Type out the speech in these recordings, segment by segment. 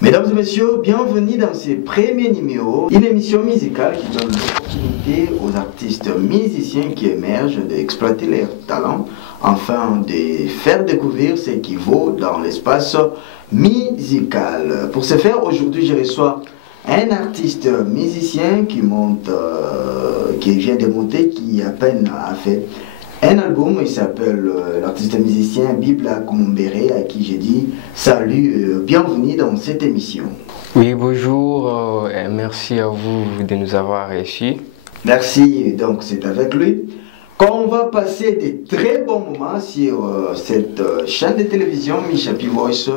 Mesdames et messieurs, bienvenue dans ce premier numéro, une émission musicale qui donne l'opportunité aux artistes musiciens qui émergent d'exploiter leurs talents afin de faire découvrir ce qui vaut dans l'espace musical. Pour ce faire, aujourd'hui, je reçois un artiste musicien qui vient de monter, qui à peine a fait un album. Il s'appelle l'artiste musicien Bibla Koumbere, à qui j'ai dit salut, bienvenue dans cette émission. Oui, bonjour, et merci à vous de nous avoir reçus. Merci, donc c'est avec lui qu'on va passer des très bons moments sur cette chaîne de télévision Michapi Voice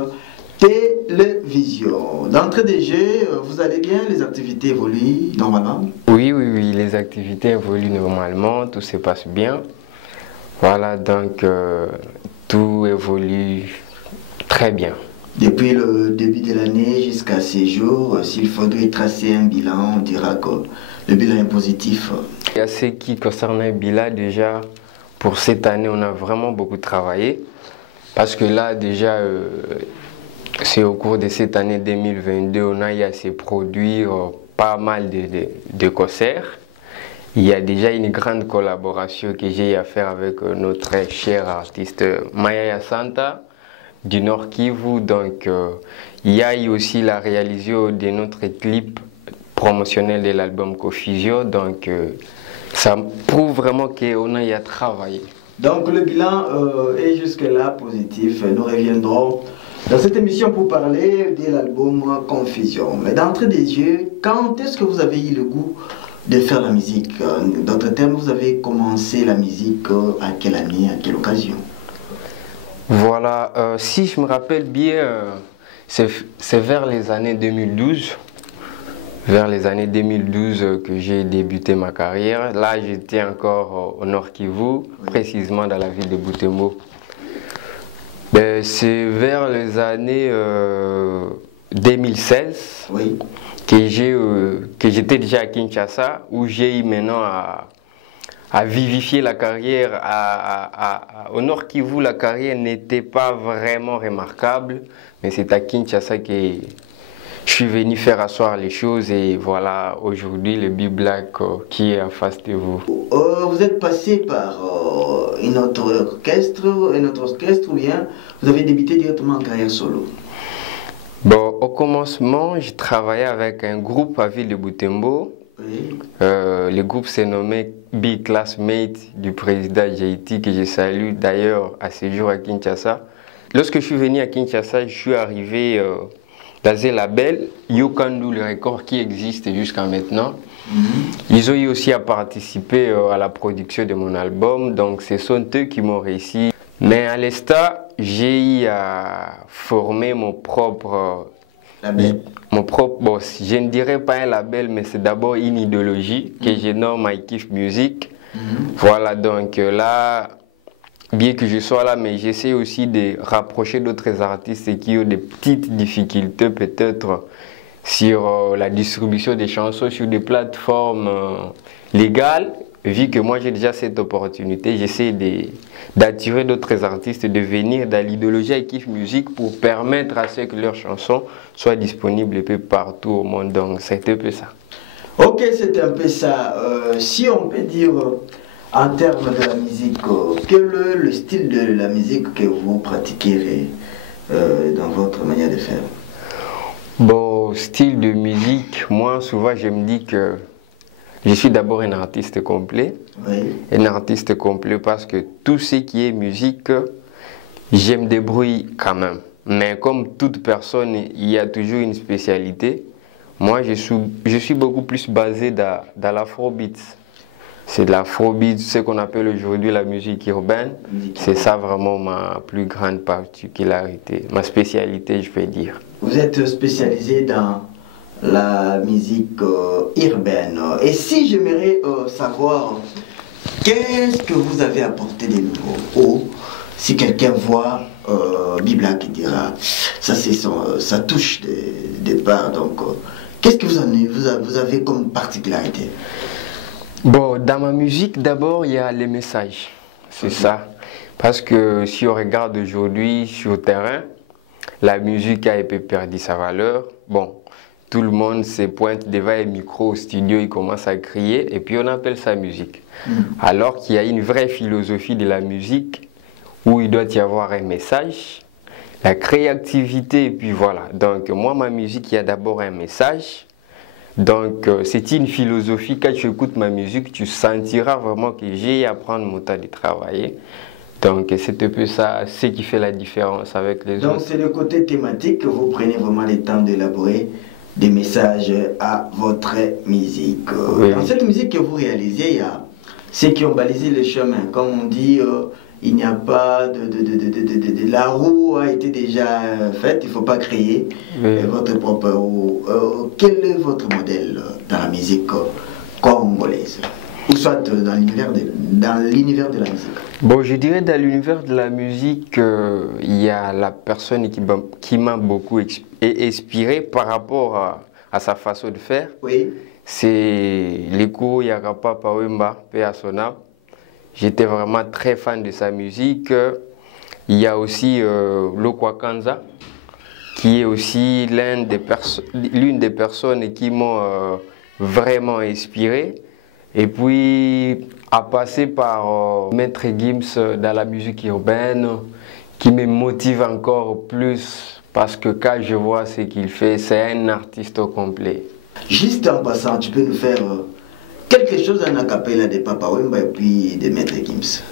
Télévision. D'entrée de jeu, vous allez bien, les activités évoluent normalement? Oui, les activités évoluent normalement, tout se passe bien. Voilà, donc tout évolue très bien. Depuis le début de l'année jusqu'à ces jours, s'il faudrait tracer un bilan, on dira que le bilan est positif. Il y a ce qui concerne le bilan, déjà, pour cette année, on a vraiment beaucoup travaillé. Parce que là, déjà, c'est au cours de cette année 2022, on a eu à se produire pas mal de concerts. Il y a déjà une grande collaboration que j'ai à faire avec notre cher artiste Maya Santa du Nord Kivu. Donc, il y a eu aussi la réalisation de notre clip promotionnel de l'album Cofisio. Donc, ça prouve vraiment qu'on a eu à travailler. Donc, le bilan est jusque-là positif. Nous reviendrons dans cette émission pour parler de l'album Confusion. Mais d'entrée des yeux, quand est-ce que vous avez eu le goût de faire la musique? D'autres termes, vous avez commencé la musique à quelle année, à quelle occasion? Voilà, si je me rappelle bien, c'est vers les années 2012. Vers les années 2012 que j'ai débuté ma carrière. Là, j'étais encore au Nord Kivu, précisément dans la ville de Butembo. C'est vers les années 2016 que j'étais déjà à Kinshasa, où j'ai eu maintenant à vivifier la carrière. Au Nord Kivu, la carrière n'était pas vraiment remarquable, mais c'est à Kinshasa que je suis venu faire asseoir les choses, et voilà aujourd'hui le Bibla qui est en face de vous. Vous êtes passé par un autre orchestre ou bien vous avez débuté directement en carrière solo? Bon, au commencement, je travaillais avec un groupe à ville de Butembo. Oui. Le groupe s'est nommé Big Classmate du président Jaiti, que je salue d'ailleurs à ce jour à Kinshasa. Lorsque je suis venu à Kinshasa, je suis arrivé dans un label, Yokandu, le record qui existe jusqu'à maintenant. Ils ont eu aussi à participer à la production de mon album, donc ce sont eux qui m'ont réussi. Mais à l'instant, j'ai eu à former mon propre label. Bon, je ne dirais pas un label, mais c'est d'abord une idéologie que je nomme I Kif Music. Voilà, donc là, bien que je sois là, mais j'essaie aussi de rapprocher d'autres artistes qui ont des petites difficultés peut-être sur la distribution des chansons sur des plateformes légales. Vu que moi j'ai déjà cette opportunité, j'essaie d'attirer d'autres artistes de venir dans l'idéologie I Kif Music pour permettre à ce que leurs chansons soient disponibles un peu partout au monde. Donc c'est un peu ça. Ok, c'est un peu ça. Si on peut dire en termes de la musique, quel est le style de la musique que vous pratiquerez dans votre manière de faire? Bon, style de musique, moi souvent je me dis que je suis d'abord un artiste complet. Oui. Un artiste complet parce que tout ce qui est musique, je me débrouille quand même. Mais comme toute personne, il y a toujours une spécialité. Moi, je suis beaucoup plus basé dans l'afrobeat. c'est de l'afrobeat, ce qu'on appelle aujourd'hui la musique urbaine. C'est ça vraiment ma plus grande particularité, ma spécialité, je vais dire. Vous êtes spécialisé dans la musique urbaine. Et si j'aimerais savoir, qu'est-ce que vous avez apporté de nouveau? Ou si quelqu'un voit Bibla qui dira, ça c'est sa touche de départ. Donc, qu'est-ce que vous avez comme particularité? Bon, dans ma musique, d'abord, il y a les messages. C'est ça. Parce que si on regarde aujourd'hui sur le terrain, la musique a un peu perdu sa valeur. Bon, tout le monde se pointe devant un micro au studio, il commence à crier et puis on appelle ça musique. Alors qu'il y a une vraie philosophie de la musique où il doit y avoir un message, la créativité et puis voilà. Donc moi, ma musique, il y a d'abord un message. Donc, c'est une philosophie. Quand tu écoutes ma musique, tu sentiras vraiment que j'ai à prendre mon temps de travailler. Donc, c'est un peu ça, ce qui fait la différence avec les autres. Donc, c'est le côté thématique que vous prenez vraiment le temps d'élaborer des messages à votre musique. Oui. Dans cette musique que vous réalisez, il y a ceux qui ont balisé le chemin. Comme on dit, il n'y a pas la roue a été déjà faite, il ne faut pas créer votre propre roue. Quel est votre modèle dans la musique congolaise? Ou soit dans l'univers de la musique? Bon, je dirais dans l'univers de la musique, il y a la personne qui m'a beaucoup inspiré par rapport à sa façon de faire. Oui. C'est Léko Yakapa Pawemba, paix à son âme. J'étais vraiment très fan de sa musique. Il y a aussi Lokwa Kanza, qui est aussi l'une des personnes qui m'ont vraiment inspiré. Et puis, à passer par Maître Gims dans la musique urbaine, qui me motive encore plus, parce que quand je vois ce qu'il fait, c'est un artiste au complet. Juste en passant, tu peux nous faire quelque chose en acapella de Papa Wemba et puis de Maître Gims?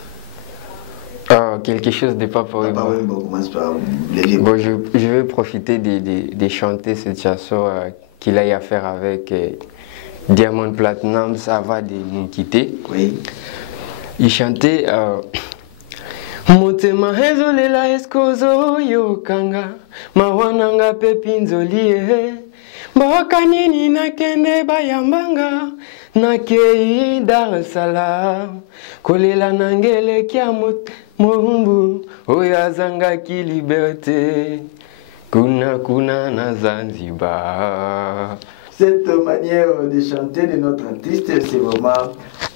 Quelque chose de Papa Wemba. Papa Wemba commence par les vieux. Bon, je vais profiter de chanter cette chanson qu'il a eu à faire avec Diamond Platnumz avant de nous quitter. Oui. Il chantait Motema hezolela eskozo yokanga mawananga pepinzolie mboka nini nakende bayambanga nakei Dar es Salaam kolela nangele kia mombu oyo azangaki liberté kuna na Zanzibar. Cette manière de chanter de notre artiste, c'est vraiment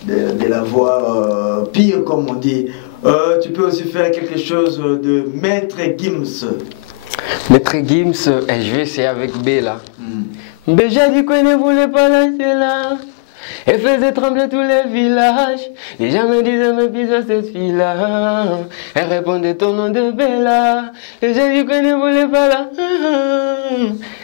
de la voix pire, comme on dit. Tu peux aussi faire quelque chose de Maître Gims. Maître Gims, je vais essayer avec Bella. Béja dit qu'on ne voulait pas lâcher là. Elle faisait trembler tous les villages. Les gens me disaient, mais puis cette fille-là. Elle répondait ton nom de Bella. Et j'ai dit qu'on ne voulait pas là.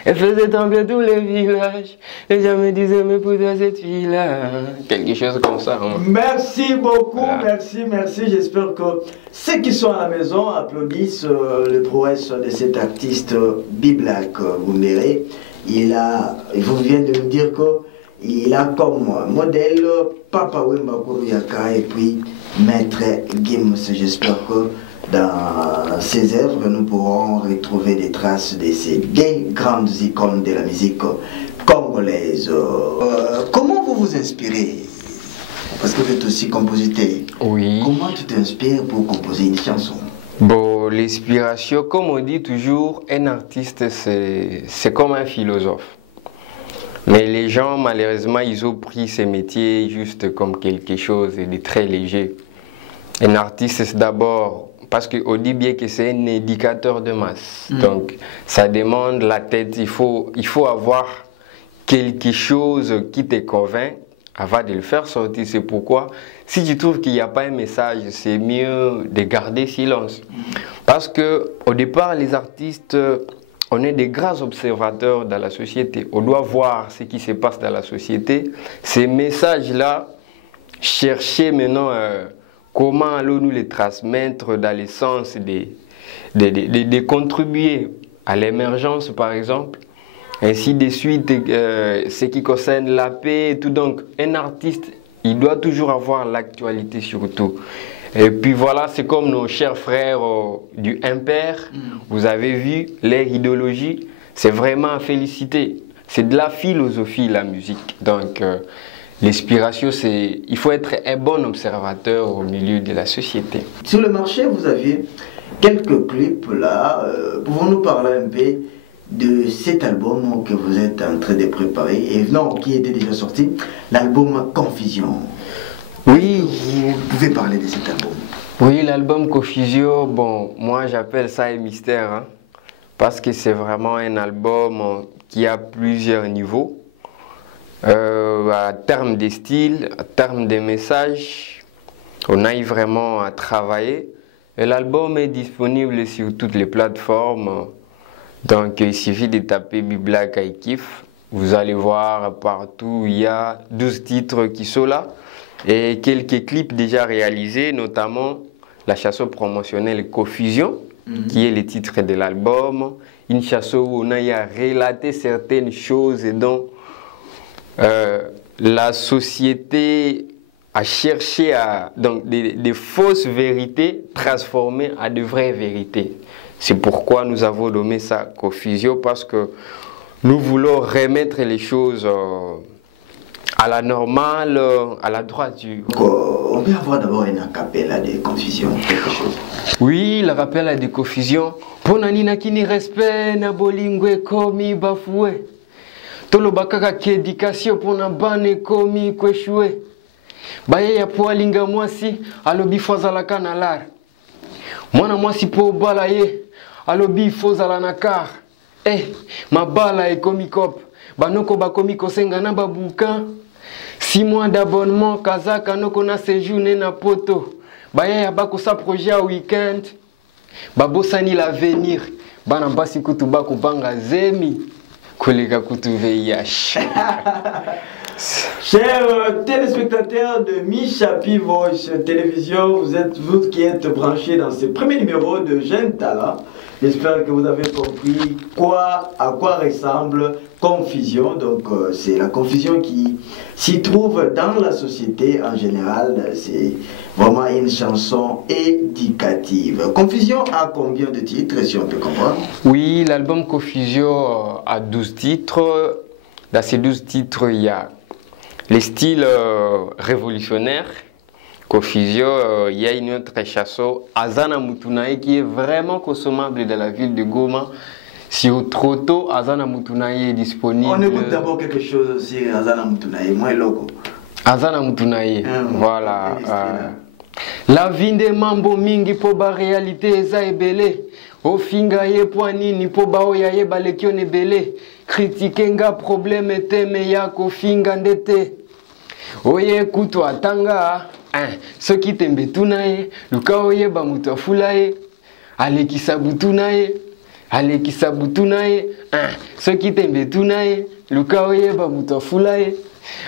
Elle faisait trembler tous les villages. Les gens me disaient, mais pour cette fille-là. Quelque chose comme ça. Hein. Merci beaucoup, voilà. Merci. J'espère que ceux qui sont à la maison applaudissent le prouesse de cet artiste Bibla Goumbéré. Vous venez de nous dire qu'il a comme modèle Papa Wemba Kuruyaka et puis Maître Gims. J'espère que dans ses œuvres, nous pourrons retrouver des traces de ces deux grandes icônes de la musique congolaise. Comment vous vous inspirez? Parce que vous êtes aussi compositeur. Oui. Comment tu t'inspires pour composer une chanson? Bon, l'inspiration, comme on dit toujours, un artiste, c'est comme un philosophe. Mais les gens, malheureusement, ils ont pris ces métiers juste comme quelque chose de très léger. Un artiste, c'est d'abord, parce qu'on dit bien que c'est un éducateur de masse. Donc, ça demande la tête. Il faut avoir quelque chose qui te convainc avant de le faire sortir. C'est pourquoi, si tu trouves qu'il n'y a pas un message, c'est mieux de garder silence. Parce qu'au départ, les artistes, on est des grands observateurs dans la société. On doit voir ce qui se passe dans la société. Ces messages-là, chercher maintenant comment allons-nous les transmettre dans le sens de contribuer à l'émergence, par exemple. Ainsi de suite, ce qui concerne la paix et tout. Donc, un artiste il doit toujours avoir l'actualité surtout. Et puis voilà, c'est comme nos chers frères du Impair. Vous avez vu, leur idéologie, c'est vraiment à féliciter. C'est de la philosophie, la musique. Donc, l'inspiration, c'est... Il faut être un bon observateur au milieu de la société. Sur le marché, vous aviez quelques clips là. Pouvons-nous parler un peu de cet album que vous êtes en train de préparer et non, qui était déjà sorti, l'album Confusion. Oui. Vous pouvez parler de cet album. Oui, l'album Confusion, bon, moi j'appelle ça un mystère, hein, parce que c'est vraiment un album qui a plusieurs niveaux, à termes de style, à termes de messages, on a eu vraiment à travailler. Et l'album est disponible sur toutes les plateformes, donc il suffit de taper Biblack I Kiffe, vous allez voir partout, il y a 12 titres qui sont là. Et quelques clips déjà réalisés, notamment la chanson promotionnelle Confusion, qui est le titre de l'album. Une chanson où on a relaté certaines choses dont la société a cherché donc des fausses vérités transformées à de vraies vérités. C'est pourquoi nous avons nommé ça Confusion, parce que nous voulons remettre les choses à la normale, à la droiture. On peut avoir d'abord une acapella de Confusion, quelque chose. Oui, la rappel de Confusion. Pona nina kini respect na bolingwe komi bafoué. Tolo bakaka ki éducation pona bane komi kweshoué. Baye ya po alinga mwasi alobi fozala kanalar. Mwana mwasi po bala ye alobi fozala nakar. Mabala e komi kop. Banoko bakomi kosenga na babuka. 6 mois d'abonnement, Kazaka noko na séjourné na poto. Baya ya bako sa projet à week-end. Babosani l'avenir. Bana basi kutu bako banga zemi. Kolega kutu VIH. Chers téléspectateurs de Michapi Voice Télévision, vous êtes vous qui êtes branchés dans ce premier numéro de Jeunes Talents. J'espère que vous avez compris à quoi ressemble Confusion. Donc c'est la confusion qui s'y trouve dans la société en général. C'est vraiment une chanson éducative. Confusion a combien de titres, si on peut comprendre? Oui, l'album Confusion a 12 titres. Dans ces 12 titres, il y a les styles révolutionnaires. Confusion, il y a une autre chanson, Azana Mutunae, qui est vraiment consommable dans la ville de Goma. Sur Trotto, Azana Mutunae est disponible. On écoute d'abord quelque chose aussi, Azana Mutunae, moi et logo. Azana Mutunae, voilà. La vie de mambo mingi po ba réalité eza ebele. Ofinga ye poanini po ba oya ye balekio ne bele. Critiquer nga problème teme ya kofinga ndete. Oye kutu atanga. Ce qui tembe tunaye, luka oye ba mutu afulaye. Alekisa butunaye. Alekisa butunaye. Ce qui tembe tunaye, luka oye ba mutu afulaye.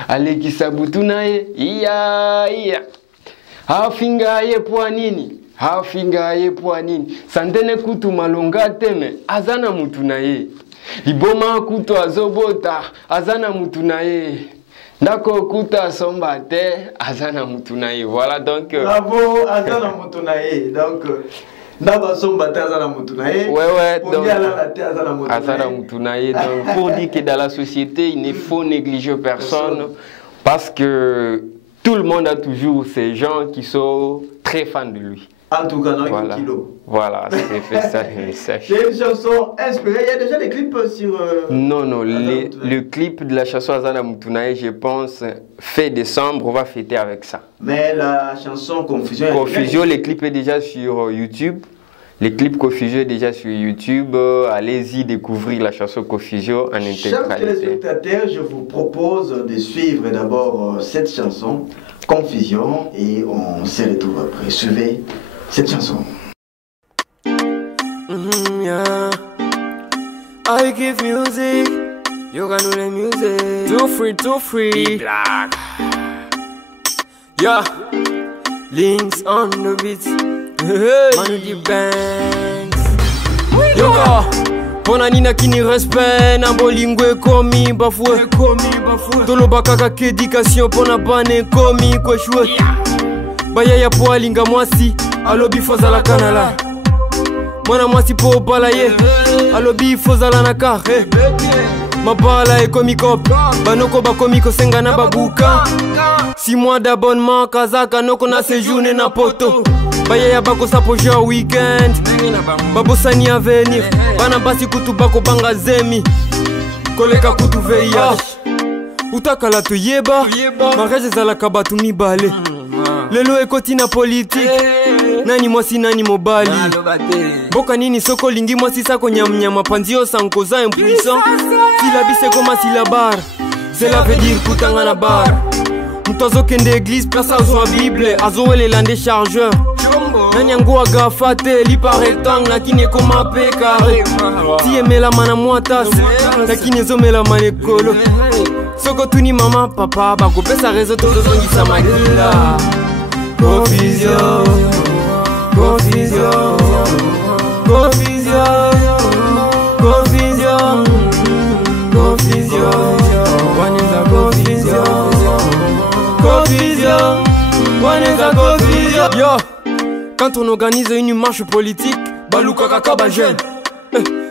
Alekisa butunaye. Iya. Hafinga ye poanini. Hafinga ye poanini. Santene kutu malonga teme. Azana mutunaye. Liboma kutu azobota. Azana mutunaye. Ndako kuta sombate. Azana mutunaye. Voilà donc. Bravo, Azana mutunaye. Donc. Ndaba sombate Azana mutunaye. Ouais. Donc. Azana mutunaye. Donc pour dire que dans la société, il ne faut négliger personne. Parce que tout le monde a toujours ces gens qui sont très fans de lui. En tout cas, non, kilo. Voilà, c'est fait ça le message. C'est une chanson inspirée. Il y a déjà des clips sur... Non, le clip de la chanson Azana Mutunae, je pense, fait décembre, on va fêter avec ça. Mais la chanson Confusion... Confusion, le clip est déjà sur YouTube. Le clip Confusion est déjà sur YouTube. Allez-y découvrir la chanson Confusion en intégralité. Chers téléspectateurs, je vous propose de suivre d'abord cette chanson Confusion et on se retrouve après. Suivez cette chanson. Yeah. I give music, you can do the music. Too free. Black. Yeah. Links on the beat. Hey. Manu the banks. Yoga. Pona nina kini respect na bolingwe komi bafoué. Toloba kaka kédication pona bane komi kweshwe. Baya ya po alinga mwasi alobi fozala kanala. Mwana mwasi po balaye alobi fozala na kare. Mabala e komi kop banoko bakomi kosenga na babuka. 6 mois d'abonnement kazaka noko na séjourné na poto. Baya ya bako sapoja weekend babosani avenir. Bana basi kutu bako banga zemi koleka kutu VIH. Utakala to yeba mariage ezalaka batu mibale. Lelo ekoti na politique nani mwasi nani mobali. Boka nini soko lingi mwasi sako nyamnyama panzio sankoza impuissant. Silabise koma silabar cela veut dire kutanga na bar. Mtozo kende église place azwa bible azowele lande chargeur. Nani yango agafate li paretang nakine koma pe carré. Ti emela mana mwatas nakine ezomela manekolo. Soko tuni mama papa bako pesa réseau tozongisa makila. Confusion, confusion, confusion, confusion, confusion. One is a confusion, confusion, one is a confusion. Yo, quand on organise une marche politique, baluka kaka ba jeune.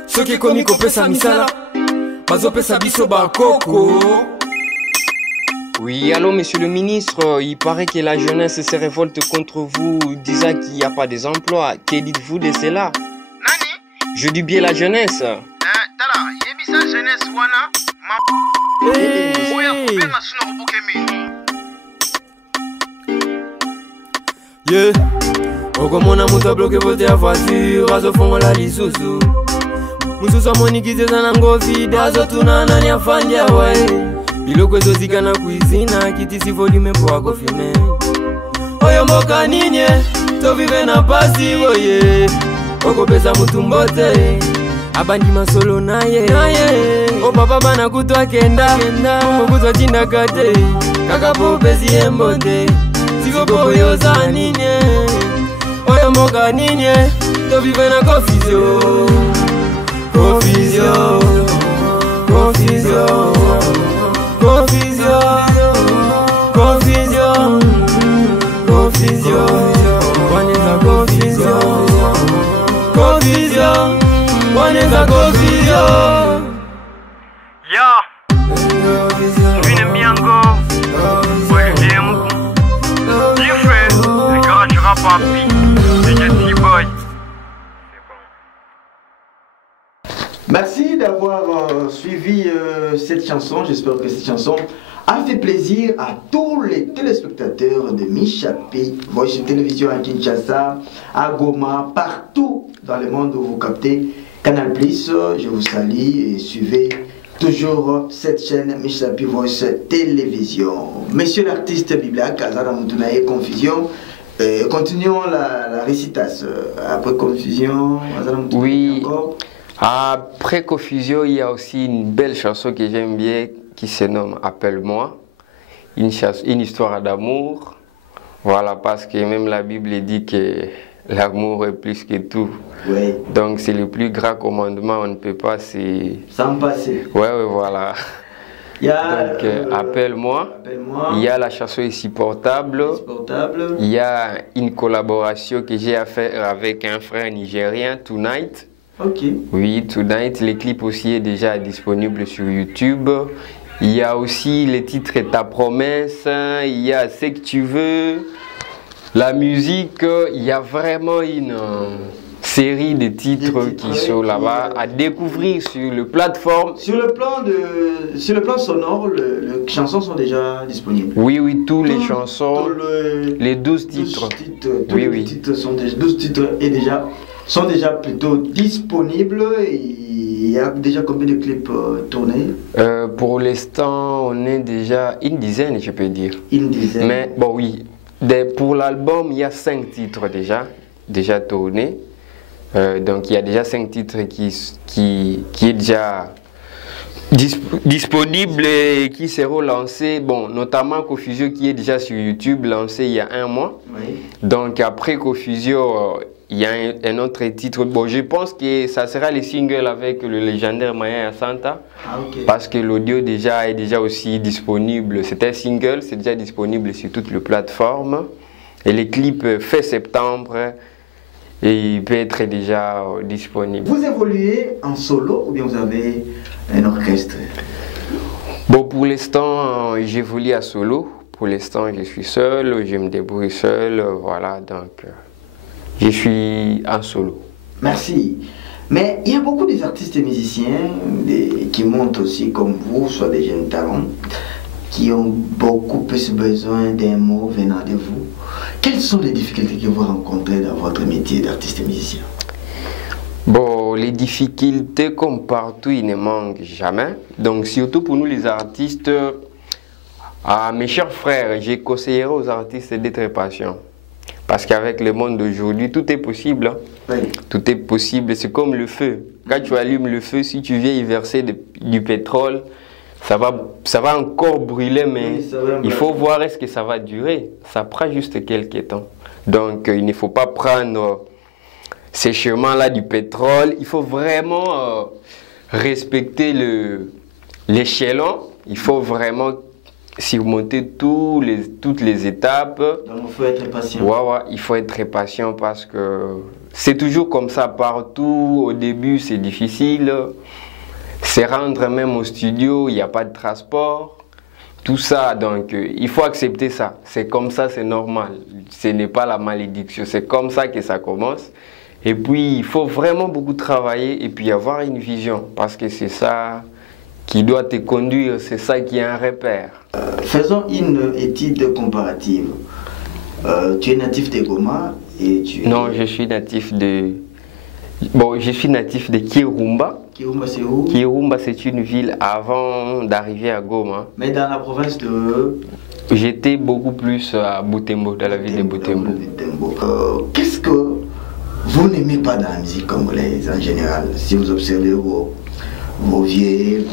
Ceux qui commis qu'on pesa misala, bazo pesa biso ba koko. Oui, allô, monsieur le ministre, il paraît que la jeunesse se révolte contre vous, disant qu'il n'y a pas des emplois. Que dites-vous de cela? Nani? Je dis bien la jeunesse. Tala, yebisa jeunesse wana ma oya kubenga sino kubuke mini. Yeah. Okomona muta bloqué vote ya voiture, azo fongola lisusu. Mususa monikize sana ngofide, azo tunana ni afandi ya wae. Biloko ezozika na cuisine kitisi volume po akofilme. Oyo mboka ninye tovive na pasi oye. Okopesa mutu mbote abandi masolo naye. O papa bana kutwa kenda okutwa tinda kate kaka po pesi embote. Siko po yoza ninye. Oyo mboka ninye tovive na confusion. Confusion, confusion, confusion, confusion, confusion. One is a confusion, confusion, one is a confusion. Yeah, Vine Miango, Olivier Moukou, Diffred, le garage rap papi, et Jesse Boy. Merci d'avoir suivi cette chanson. J'espère que cette chanson a fait plaisir à tous les téléspectateurs de Michapi, Voice Télévision à Kinshasa, à Goma, partout dans le monde où vous captez Canal+. Je vous salue et suivez toujours cette chaîne Michapi Voice Télévision. Monsieur l'artiste Biblia, Kazara Moutunaye, Confusion. Continuons la récitation. Après Confusion, oui. Encore. Après Confusion, il y a aussi une belle chanson que j'aime bien qui se nomme Appelle-moi. Une histoire d'amour. Voilà, parce que même la Bible dit que l'amour est plus que tout. Oui. Donc c'est le plus grand commandement, on ne peut pas s'en passer. Ouais, voilà. Il y a, donc Appelle-moi. Il y a la chanson Insupportable. Il y a une collaboration que j'ai à faire avec un frère nigérien, Tonight. Ok. Oui, Tonight, le clip aussi est déjà disponible sur YouTube. Il y a aussi le titre Ta promesse, il y a Ce que tu veux, la musique, il y a vraiment une série de titres qui sont là-bas à découvrir sur le plateforme. Sur le plan sonore, les chansons sont déjà disponibles. Oui, tous les chansons, les 12 titres. Les titres sont déjà, 12 titres sont déjà plutôt disponibles. Il y a déjà combien de clips tournés? Pour l'instant, on est déjà une dizaine, je peux dire. Une dizaine. Mais bon, oui. Pour l'album, il y a 5 titres déjà tournés. Donc il y a déjà 5 titres qui est déjà Disponible et qui sera lancé, bon, notamment Confusion qui est déjà sur YouTube, lancé il y a 1 mois. Oui. Donc après Confusion, il y a un autre titre. Bon, je pense que ça sera les singles avec le légendaire Maya Santa. Ah, ok. Parce que l'audio est déjà aussi disponible. C'est un single, c'est déjà disponible sur toutes les plateformes. Et les clips fait septembre. Et il peut être déjà disponible. Vous évoluez en solo ou bien vous avez un orchestre? Bon, pour l'instant, j'évolue à solo. Pour l'instant, je suis seul, je me débrouille seul. Voilà, donc je suis en solo. Merci. Mais il y a beaucoup des artistes et musiciens qui montent aussi comme vous, soit des jeunes talents, qui ont beaucoup plus besoin d'un mot venant de vous. Quelles sont les difficultés que vous rencontrez dans votre métier d'artiste et musicien? Bon, les difficultés, comme partout, il ne manque jamais. Donc, surtout pour nous les artistes, mes chers frères, je conseillerais aux artistes d'être patients. Parce qu'avec le monde d'aujourd'hui, tout est possible. Hein? Oui. Tout est possible. C'est comme le feu. Quand tu allumes le feu, si tu viens y verser du pétrole, ça va encore brûler, mais Oui, il faut voir est-ce que ça va durer. Ça prend juste quelques temps. Donc, il ne faut pas prendre ces chemins-là du pétrole. Il faut vraiment respecter l'échelon. Il faut vraiment surmonter toutes les étapes. Donc, il faut être patient. Ouais, il faut être patient parce que c'est toujours comme ça partout. Au début, c'est difficile. Se rendre même au studio, il n'y a pas de transport. Tout ça, donc il faut accepter ça. C'est comme ça, c'est normal. Ce n'est pas la malédiction. C'est comme ça que ça commence. Et puis, il faut vraiment beaucoup travailler et puis avoir une vision. Parce que c'est ça qui doit te conduire. C'est ça qui est un repère. Faisons une étude comparative. Tu es natif de Goma et tu es... Non, je suis natif de... Bon, je suis natif de Kirumba. Kirumba, c'est où? Kirumba, c'est une ville avant d'arriver à Goma. Mais dans la province de... J'étais beaucoup plus à Butembo, dans la ville de Butembo. Qu'est-ce que vous n'aimez pas dans la musique congolaise en général? Si vous observez vos vieux,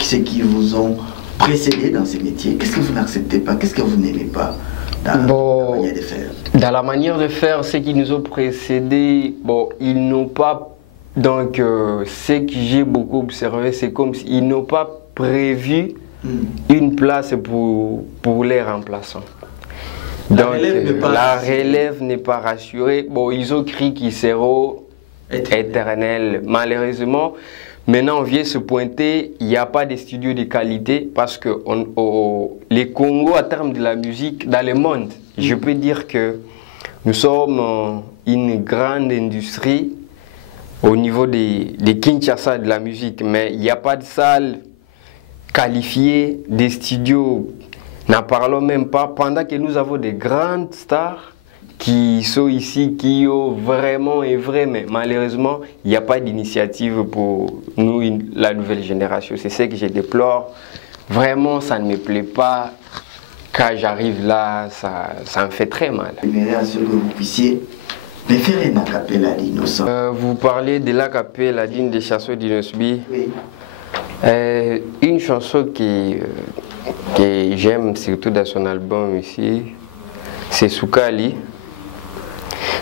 ceux qui vous ont précédé dans ces métiers, qu'est-ce que vous n'acceptez pas? Qu'est-ce que vous n'aimez pas dans la manière de faire? Dans la manière de faire, ceux qui nous ont précédés, bon, ils n'ont pas... Donc, ce que j'ai beaucoup observé, c'est comme s'ils n'ont pas prévu une place pour les remplaçants. Donc, la relève n'est pas rassurée. Bon, ils ont cru qu'ils seront éternels. Malheureusement, maintenant, on vient se pointer, il n'y a pas de studios de qualité parce que les Congo, à terme de la musique, dans le monde, je peux dire que nous sommes une grande industrie au niveau des Kinshasa de la musique, mais il n'y a pas de salle qualifiée, des studios, n'en parlons même pas, pendant que nous avons des grandes stars qui sont ici, qui ont vraiment et vrai, mais malheureusement, il n'y a pas d'initiative pour nous, la nouvelle génération. C'est ce que je déplore. Vraiment, ça ne me plaît pas. Quand j'arrive là, ça me fait très mal. J'aimerais à ce que vous puissiez me faire une acapella d'Innocent. Vous parlez de l'acapella digne des chansons d'Inosbi. Oui. Une chanson que j'aime surtout dans son album ici, c'est Sukali.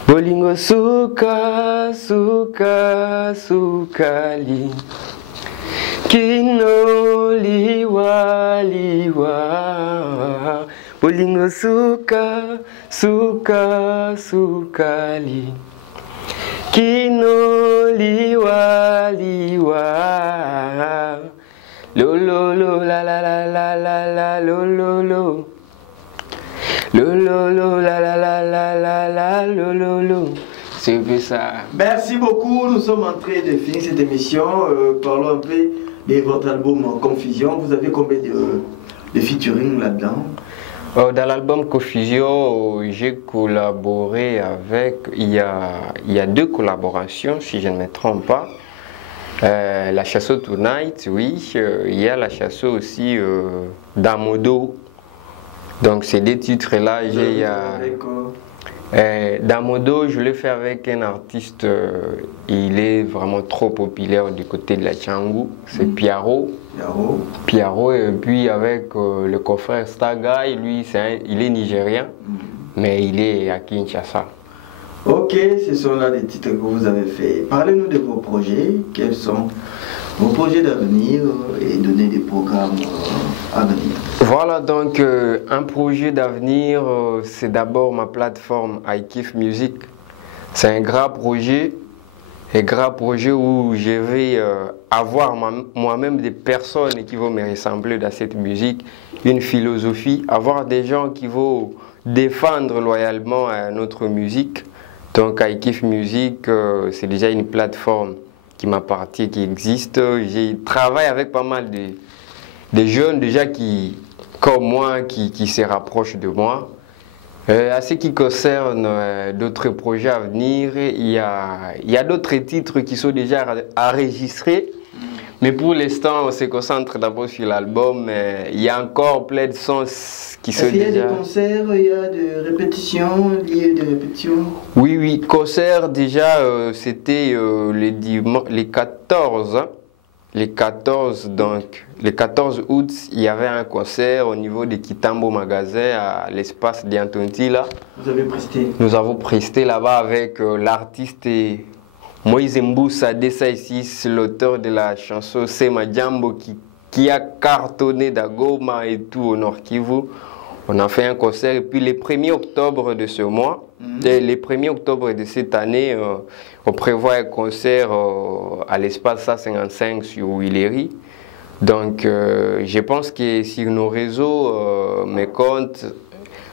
Bolingo suka, suka, sukali. Kino liwa, liwa. Bolingo suka, suka, sukali. Kino liwa, liwa. Lo, lo, lo, la, la, la, la, la, la, lo, lo, lo. Lo, lo, lo, la, la, la, la, la, la, lo, lo, lo. C'est ça. Merci beaucoup, nous sommes en train de finir cette émission. Parlons un peu de votre album Confusion. Vous avez combien de featuring là-dedans? Dans l'album Confusion, j'ai collaboré avec, il y a 2 collaborations si je ne me trompe pas. La chanson Tonight, oui, il y a la chanson aussi Damodo. Donc ces 2 titres-là, Dans mon dos, je l'ai fait avec un artiste, il est vraiment trop populaire du côté de la Tchangou, c'est Piaro. Piaro, et puis avec le confrère Starguy, lui, il est nigérien, mais il est à Kinshasa. Ok, ce sont là les titres que vous avez fait. Parlez-nous de vos projets, quels sont vos projets d'avenir et donner des programmes à venir. Voilà, donc un projet d'avenir, c'est d'abord ma plateforme iKiff Music. C'est un grand projet où je vais avoir moi-même des personnes qui vont me ressembler dans cette musique, une philosophie, avoir des gens qui vont défendre loyalement notre musique. Donc iKiff Music, c'est déjà une plateforme qui m'appartient, qui existe. J'ai travaillé avec pas mal de jeunes déjà comme moi, qui se rapprochent de moi. À ce qui concerne d'autres projets à venir, il y a d'autres titres qui sont déjà enregistrés. Mais pour l'instant, on se concentre d'abord sur l'album. Il y a encore plein de sons qui sont déjà... Il y a des concerts, il y a des répétitions, liées de répétitions? Oui, concerts déjà, c'était les 14. Hein. Les 14 août, il y avait un concert au niveau de Kitambo Magasin à l'espace d'Antontila. Vous avez presté? Nous avons presté là-bas avec l'artiste Moïse Mboussa Dessaïsis, l'auteur de la chanson Sema Djambo qui a cartonné d'Agoma et tout au Nord Kivu. On a fait un concert et puis le 1er octobre de ce mois, le 1er octobre de cette année, on prévoit un concert à l'espace A55 sur Willery. Donc je pense que sur nos réseaux, mes comptes,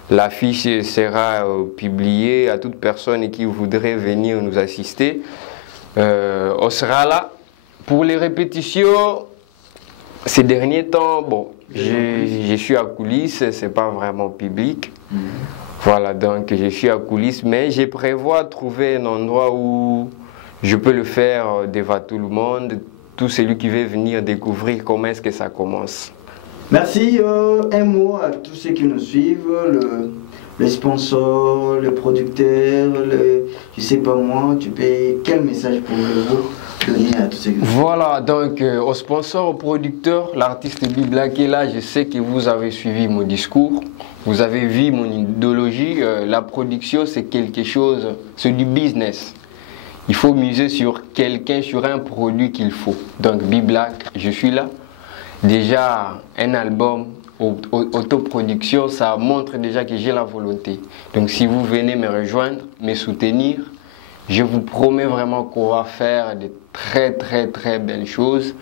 l'affiche sera publiée à toute personne qui voudrait venir nous assister. On sera là. Pour les répétitions, ces derniers temps, bon, je suis à coulisses, c'est pas vraiment public. Voilà, donc je suis à coulisses, mais je prévois trouver un endroit où je peux le faire devant tout le monde, tout celui qui veut venir découvrir comment est-ce que ça commence. Merci. Un mot à tous ceux qui nous suivent, les sponsors, les producteurs, je sais pas moi, quel message pouvez-vous donner à tous ceux qui nous suivent? Voilà, donc aux sponsors, aux producteurs, l'artiste B-Black est là, je sais que vous avez suivi mon discours, vous avez vu mon idéologie, la production c'est quelque chose, c'est du business. Il faut miser sur quelqu'un, sur un produit qu'il faut. Donc B-Black, je suis là. Déjà, un album, autoproduction, ça montre déjà que j'ai la volonté. Donc si vous venez me rejoindre, me soutenir, je vous promets vraiment qu'on va faire de très belles choses.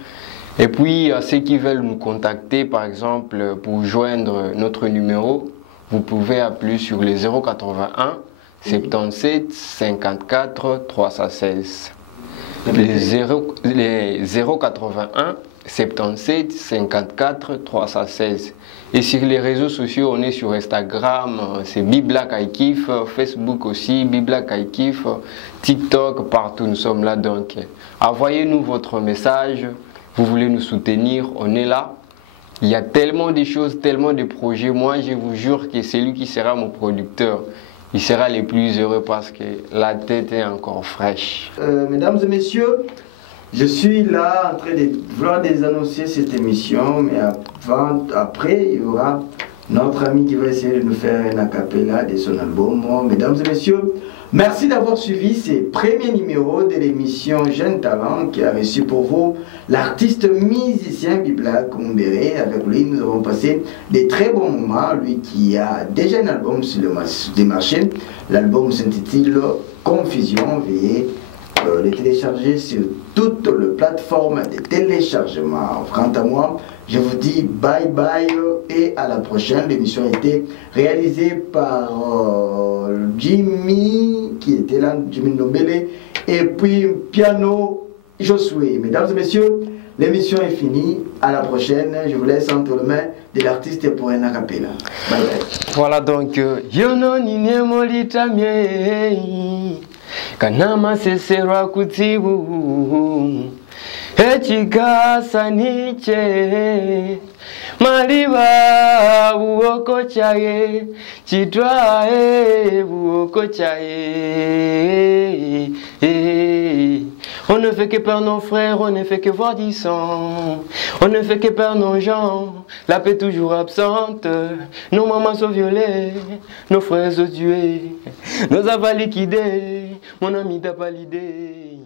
Et puis, à ceux qui veulent nous contacter, par exemple, pour joindre notre numéro, vous pouvez appeler sur les 081 77 54 316. Les 081 77 54 316. Et sur les réseaux sociaux, on est sur Instagram, c'est B-Black iKiff, Facebook aussi, B-Black iKiff, TikTok, partout nous sommes là. Donc, envoyez-nous votre message, vous voulez nous soutenir, on est là. Il y a tellement de choses, tellement de projets. Moi, je vous jure que c'est lui qui sera mon producteur. Il sera le plus heureux parce que la tête est encore fraîche. Mesdames et messieurs, je suis là en train de vouloir désannoncer cette émission, mais après, il y aura notre ami qui va essayer de nous faire un acapella de son album. Mesdames et messieurs, merci d'avoir suivi ces premiers numéros de l'émission Jeunes Talents qui a reçu pour vous l'artiste musicien B-Black Mumbere. Avec lui, nous avons passé des très bons moments. Lui qui a déjà un album sur le marché. L'album s'intitule Confusion. Veuillez le télécharger sur toutes les plateformes de téléchargement. Quant à moi, je vous dis bye bye et à la prochaine. L'émission a été réalisée par Jimmy, qui était là, Jimmy Nobele, et puis piano Josué. Mesdames et messieurs, l'émission est finie. À la prochaine. Je vous laisse entre les mains de l'artiste pour un acapella. Bye bye. Voilà donc. Kanama sesera kutibu Echika saniche Maliba, Buoko Chaye, Chitwae, Buoko Chaye. On ne fait que perdre nos frères, on ne fait que voir du sang. On ne fait que perdre nos gens, la paix toujours absente. Nos mamans sont violées, nos frères sont tués, nos avals liquidés, mon ami t'a pas l'idée.